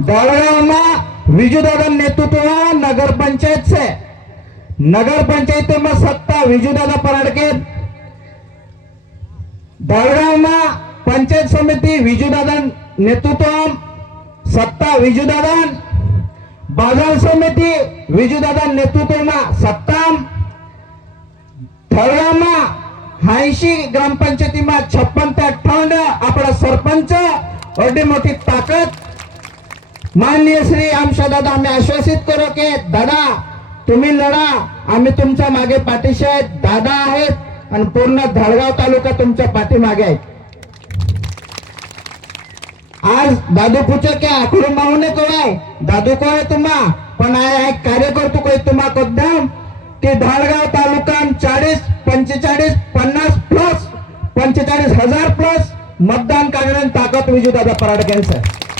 दळगाव में विजूदादा नेतृत्व नगर पंचायत से. नगर पंचायत में सत्ता विजूदादा पराडके. दळगाव में पंचायत समिति विजूदादा नेतृत्व सत्ता विजूदादा. बाजार समिति विजूदादा नेतृत्व में सत्ता. थळगावમાં ऐंशी ग्रामपंचायतीમાં छप्पन ते अठ्ठावन्न आपला सरपंच एवढी मोठी ताकद. माननीय श्री आमच्या दादा आम्ही आश्वासित करू की दादा तुम्ही लढा. आम्ही तुमच्या मागे पाठीशी आहेत. दादा आहेत. आणि पूर्ण धडगाव तालुका तुमच्या पाठीमागे आहे. आज दादू पूछे क्या? आखिर माहुने को आहे? दादू को तुम्हा? पण आय एक कार्यकर्तो कोय तुम्हा कदम की धाडगाव तालुका चाळीस पंचेचाळीस पन्नास प्लस पंचेचाळीस हजार प्लस मतदान करण्याची ताकद विजू दादा पराडकेंचं. आहे